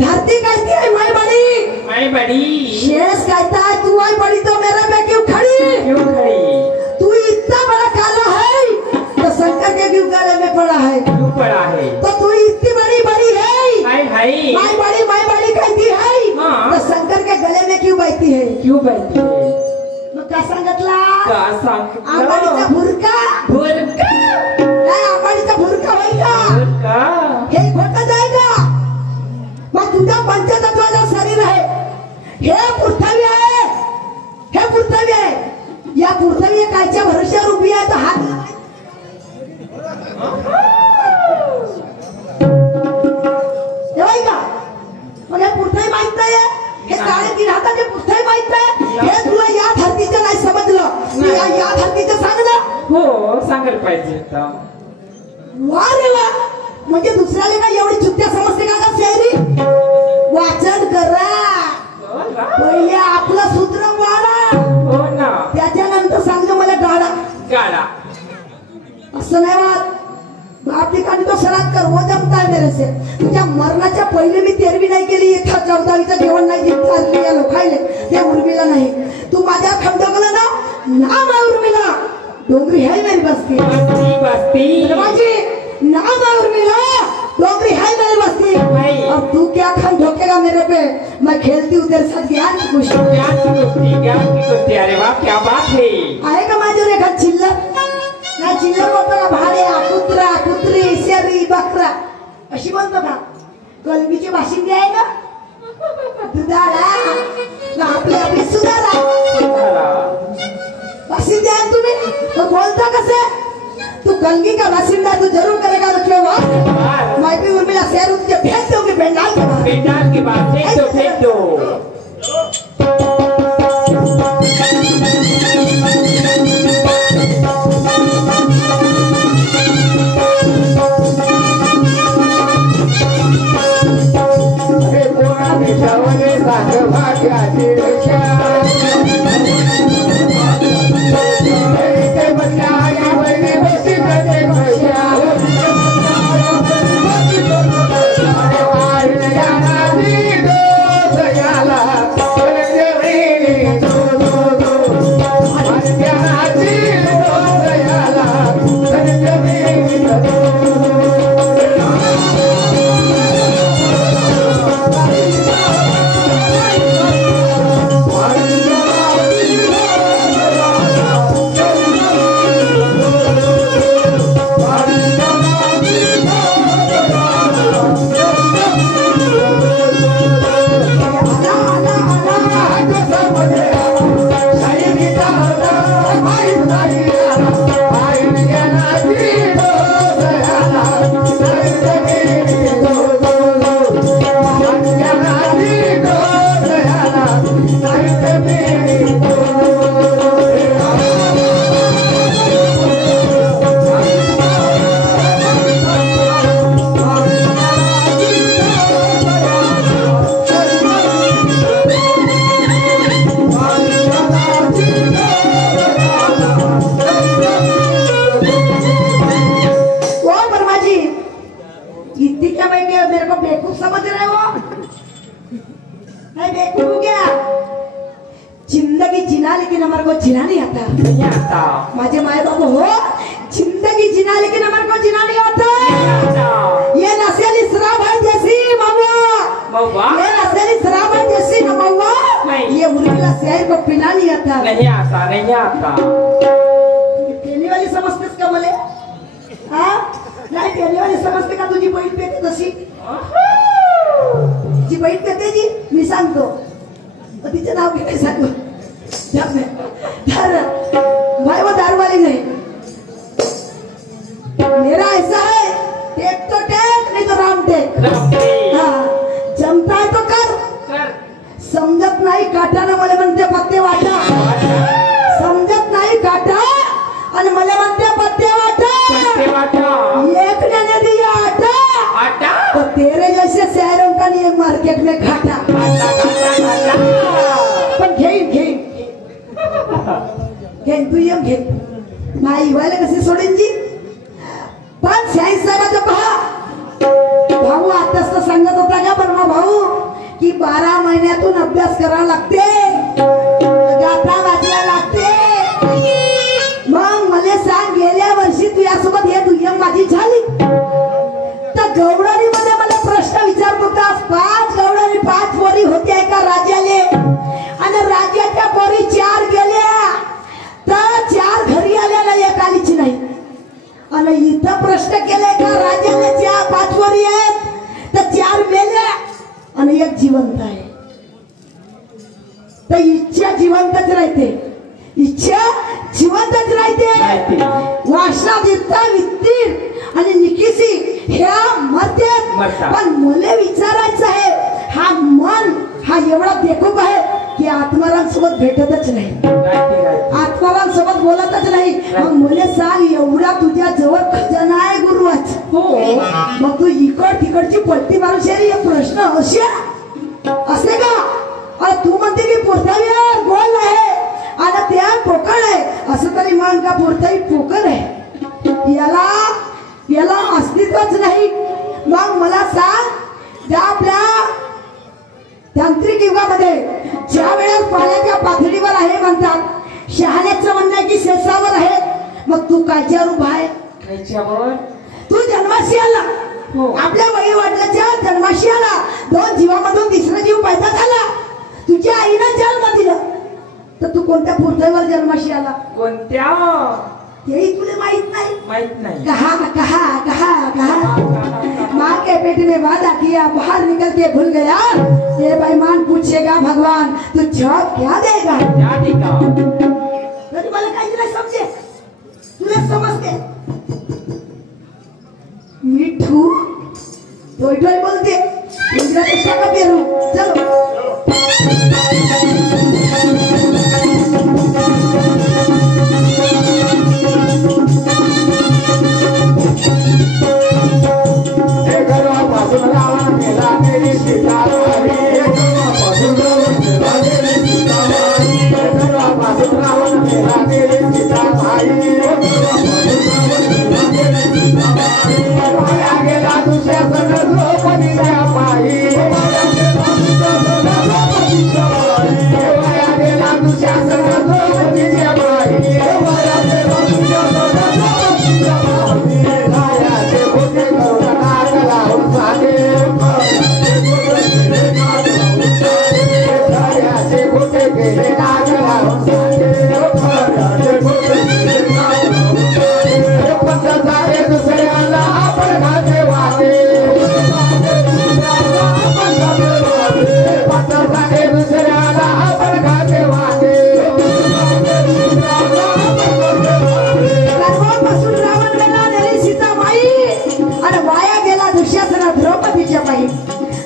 धरती कहती है मैं बड़ी शेष कहता है तू आई बड़ी तो मेरे में क्यों खड़ी तू इतना बड़ा काला है तो शंकर के क्यों गले में पड़ा है तो तू इतनी बड़ी है मैं बड़ी कहती है तो शंकर के गले में क्यों बैठती है मग का सांगितला आंबाडीचा भुरका नाही आंबाडीचा भुरका होईल का हे खोटं जायगा मग तुझा पंचतत्वाचा शरीर आहे हे पृथ्वी आहे या पृथ्वी कायच्या भरोश्यावर उभी आहे तो हात देवाई का मला पृथ्वी माहित नाही हे 3.5 हाताचे पृथ्वी माहित नाही हे तुला या धरतीचं नाही समजलं या धरतीचं सांग ना हो सांगायला पाहिजे वा रे वा म्हणजे दुसऱ्याला ना एवढी चुत्या समजते का शायरी वाचन करा पहिले आपलं सूत्र वाढा हो ना त्याच्यानंतर सांगतो मला गाडा असं नाही वाद बाप ठिकाणी तो सरात कर वो जमता है मेरे से तुझ्या मरणाच्या पहिले मी 13वी नाही केली इथं 14वीचं जेवण नाही चालले या लोकायले ते उर्मिला नाही तू माझ्या खंडोगला ना उर्मिला डोंगरी है मेरी बस्ती माझी नाम है उर्मिला डोंगरी है मेरी बस्ती अब तू क्या खान ठोकेगा मेरे पे मैं खेलती हूँ तेरे साथ ज्ञान की कुश्ती अरे वाह क्या बात है आहे का माझ्या रेखा चिल्लर नाही चिल्लर बोलतो का भाड्या कुत्री शेरी बकरा अशी बोलतो का कलगीची बाशिंदी आहे ना दुधाळा आपली सुधारा बाशिंदी आहे तुम्ही तो बोलता कसे तू कलगी का बाशिंदा तू जरूर करेगा रखिएगा मैं भी उर्मिला शहर के भेज दूंगी पेंडाल के बाद फेंक दो माझे माए बाबू हो जिंदगी जीना लेकिन हमारे को जीना नहीं आता ये नशेली शराब है जैसी महुआ ये नशेली शराब है जैसी न महुआ ये उर्मिला शहर को पीना नहीं आता पीने वाली समझतेस का बोले हाँ नहीं पीने वाली समझते का तुझी बहीण पेते तशी जी बहीण पेते जी मी सांगतो तिचं नाव घेते सांगतो भाई वो दारू वाली नहीं मेरा ऐसा है टेक तो टेक नहीं तो राम टेक हाँ जमता है तो कर समझत नाही काटा ना मला म्हणते पत्ते वाटा समझत नाही काटा आणि मला म्हणते पत्ते वाटा एक ने दिया आटा तो तेरे जैसे शहरों का नहीं मार्केट में घाटा पण घेईन तू येऊन घे माई व्हायला कसे सोडेन जी पण शाही साहेबाचं पहा भाऊ आताच तर सांगत होता का बर्मा भाऊ की 12 महिन्यातून अभ्यास करावा लागते, गाथा वाचायला लागते. मग मला सांग, गेल्या वर्षी तुझ्यासोबत हे दुय्यम माझी झाली तर गवळणी मध्ये मला प्रश्न विचारत होतास. 5 गवळणी 5 पोरी होत्या एका राज्याले आणि राज्याच्या पोरी 4 गेल्या तर 4 घरी आल्या, एक आलीच नाही. आणि इथं प्रश्न केले का राज्याला 4-5 पोरी आहेत तर 4 मेल्या आणि 1 जिवंत आहे. तर इच्छा जिवंतच राहते, इच्छा जिवंतच राहते. वासना दिसता वित्तीर आणि निकिसी ह्या मरते. पण मला विचारायचं आहे, हा मन हा एवढा बेकूफ आहे की आत्मारांसोबत भेटतच नाही, आत्मारांसोबत बोलतच नाही. मग मला सांग, एवढा तुझ्या जवळ खजाना आहे गुरुवाच, मग तू इकड तिकडची पलटी मारू शरी. हे प्रश्न असे का? अरे तू म्हणते की पृथ्वीवर गोल आहे आणि त्या पोकळ आहे, असं तरी मान का पृथ्वी पोकळ आहे, याला अस्तित्वच नाही. मग मला सांग, त्या आपल्या तांत्रिक युगामध्ये ज्या वेळेस पाण्याच्या पातळीवर आहे म्हणतात, शहाण्याचं म्हणणं आहे की शेषावर आहे. मग तू कायच्यावर उभा आहे? तू जन्माशी आला, आपल्या वडीलवडिलांच्या जन्माशी आला. 2 जीवामधून 3रा जीव पैदा झाला, तुझ्या आईनं जन्म दिला. तर तू कोणत्या पृथ्वीवर जन्माशी आला? कोणत्या? यही तुझे माहित नहीं? माहित नहीं। कहा कहा कहा कहा माँ के पेट में वादा किया, बाहर निकल के भूल गया। ये बेईमान पूछेगा भगवान तू जवाब क्या देगा? क्या देगा? तो मला काही नाही समजे, तुला समजते मिठू डोई डोई बोलते इंद्रा कृष्णा का पेरू चलो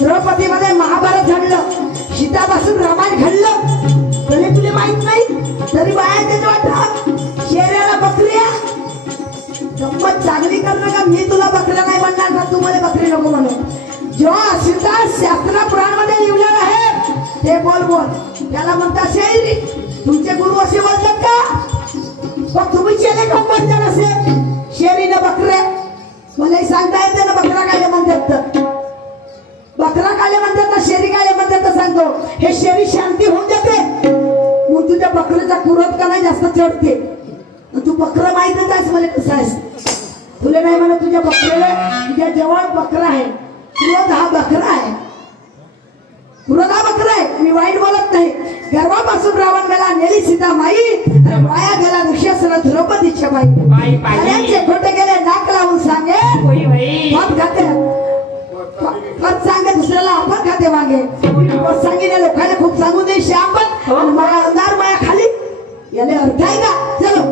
द्रौपदी मध्ये महाभारत घडलं, सीतापासून रामायण घडलं, तरी तुला माहित नाही तरी बाया त्याच वाटत शेऱ्याला बकऱ्या गंमत चांगली करणं का? मी तुला बकऱ्या नाही म्हणणार का तू मला बकरी नको म्हणू. जो सीता शास्त्र पुराण मध्ये लिहिलेलं आहे ते बोल बोल, त्याला म्हणतात शायरी. तुमचे गुरु असे बोलतात का? मग तुम्ही चेले कोण म्हणतात असे शेरीने बकऱ्या? मला सांगता येते ना बकरा काय म्हणतात, बकरा काले म्हणतात ना शेरी काले म्हणतात सांगतो. हे शेरी शांती होऊन जाते मग तुझ्या बकरीचा क्रोध का नाही जास्त चढते. तू बकरा माहितच आहेस मला कसं आहेस, तुला नाही म्हणत तुझ्या बकरीला तुझ्या जवळ बकरा आहे, क्रोध हा बकरा आहे, क्रोध हा बकरा आहे. मी वाईट बोलत नाही. गर्भापासून रावण गेला, नेली सीता माई, माया गेला दुःशासन द्रौपदीच्या बाई. अऱ्यांचे खोटे गेले नाक लावून सांगे मत खाते, मत सांगे दुसऱ्याला आपण खाते मागे. सांगितले लोकांना खूप सांगून दे श्याम पण अंधार माया खाली याले अर्थ आहे का? चलो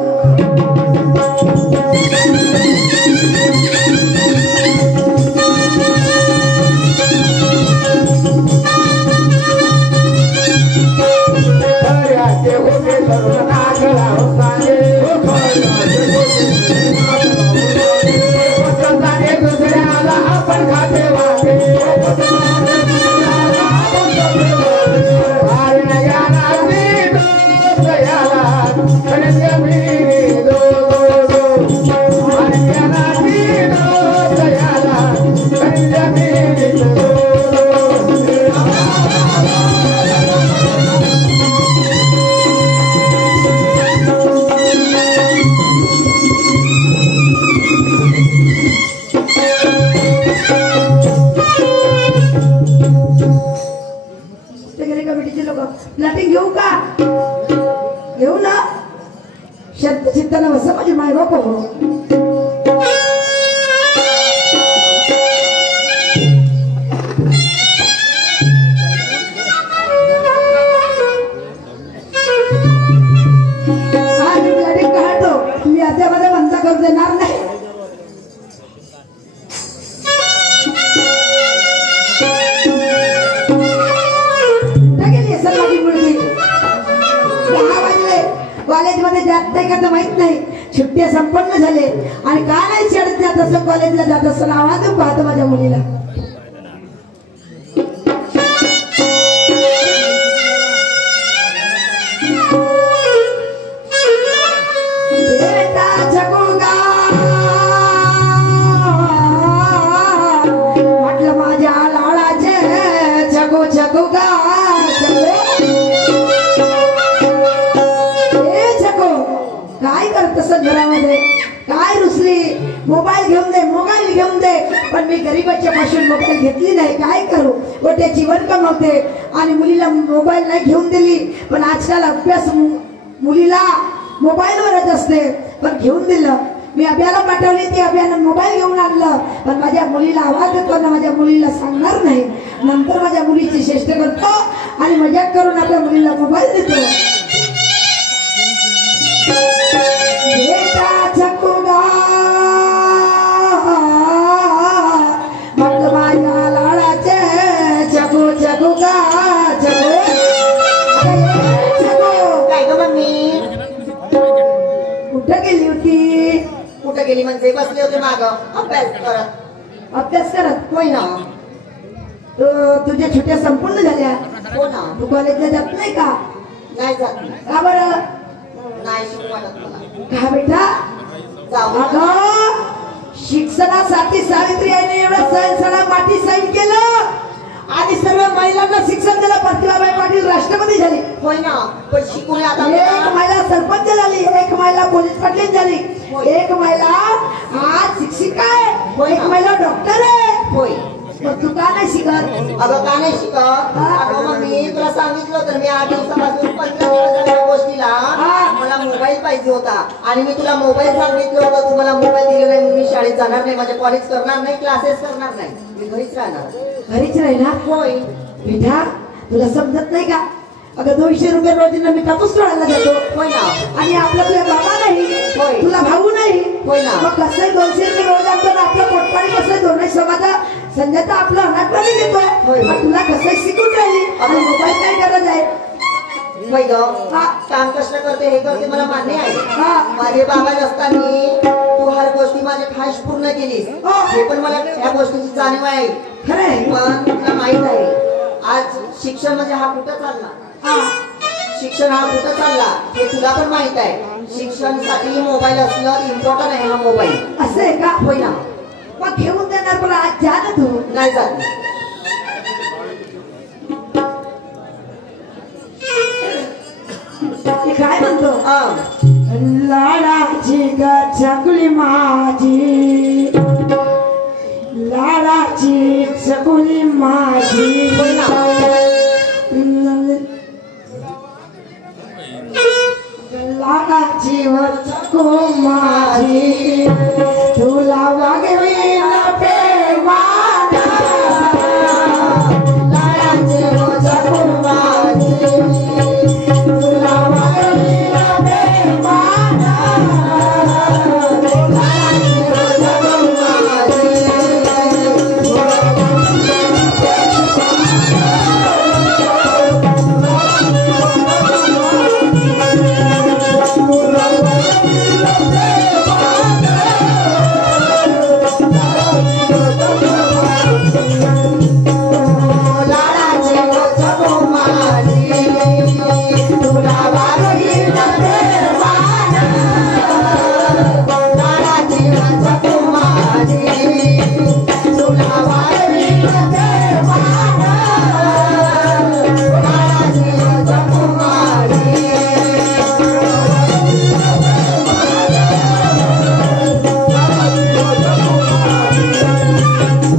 Thank you. प्लॅटिंग घेऊ का? घेऊ ना? शब्द चित्ताना बसा माझे माय बाप हो. मी प्लॅटिंग काढतो, मी अद्यामध्ये बंद करू देणार नाही. कॉलेजमध्ये जात नाही का तर माहित नाही. सुट्ट्या संपन्न झाले आणि का नाही शाळेत जात असं, कॉलेजला जात असं आवाज पाहतो माझ्या मुलीला. म्हटलं माझ्या लाडाचे जगो जगो गा घरामध्ये काय रुसली. मोबाईल घेऊन दे पण मी गरीबाच्या पासून मोबाईल घेतली नाही. काय करू, गोट्या जीवन कमवते आणि मुलीला मोबाईल नाही घेऊन दिली. पण आजकाल अभ्यास मुलीला मोबाईलवरच असते. पण घेऊन दिलं, मी अभ्याला पाठवली, ती अभ्यानं मोबाईल घेऊन आणलं. पण माझ्या मुलीला आवाज देतो ना, माझ्या मुलीला सांगणार नाही. नंतर माझ्या मुलीची चेष्टा करतो आणि मजाक करून आपल्या मुलीला मोबाईल देतो. म्हटलं माझ्या लाडाचे जगो जगो गा जगो. काय ग मम्मी, कुठं गेली होती? कुठं गेली म्हणजे बसले होते माग अभ्यास करत. अभ्यास करत? होय ना. तुझ्या छुट्ट्या संपूर्ण झाल्या? हो ना. तू कॉलेजला जात नाही का? नाही जात. का बरं? नाही शिकू वाटत मला. का बेटा? जाऊ. अगं शिक्षणासाठी सावित्री आईने एवढं सणा माठी सैन केलं आणि सर्व महिलांना शिक्षण दिलं. प्रतिभाबाई पाटील राष्ट्रपती झाली. होय ना. पण शिकून आता एक महिला सरपंच झाली, एक महिला पोलीस पाटील झाली, एक महिला आज शिक्षिका आहे, एक महिला डॉक्टर आहे. होय. पण तू का नाही शिकत? अगं का नाही शिकत? अगं मम्मी तुला सांगितलं तर मी 8 दिवसापासून 15 दिवसाच्या गोष्टीला मला मोबाईल पाहिजे होता आणि मी तुला मोबाईल सांगितलं होतं. तू मला मोबाईल दिला नाही. मी शाळेत जाणार नाही, माझे कॉलेज करणार नाही, क्लासेस करणार नाही, मी घरीच राहणार. घरीच राहणार? होय. बेटा तुला समजत नाही का? अगं 200 रुपये रोजीनं मी कापूस तोडायला जातो. होय ना. आणि आपला तुला बाबा नाही, होय. तुला भाऊ नाही. होय ना. मग कसं 200 रुपये रोज आणतो ना, आपलं पोटपाणी कसं दोन्ही समाजा संध्याचा आपलं अनाथपाणी देतो. मग तुला कसं शिकून राहिली आणि मोबाईल काय गरज आहे? होय ग. काम कष्ट करते हे करते मला मान्य आहे. माझे बाबा नसताना तू हर गोष्टी माझे खास पूर्ण केलीस. हे पण मला या गोष्टीची जाणीव आहे. खरंय. पण तुला माहित आहे आज शिक्षण म्हणजे हा कुठं चालला. शिक्षण हा कुठं चालला हे तुला पण माहित आहे. शिक्षणासाठी मोबाईल असणं इम्पॉर्टंट आहे. हा मोबाईल असं आहे का? होय ना. मग घेऊन देणार पण आज जा ना तू. नाही जात. काय म्हणतो? लाडाची ग चकुली माझी, लाडाची चकुली माझी, लाडाची चकू माझी, तुला वागे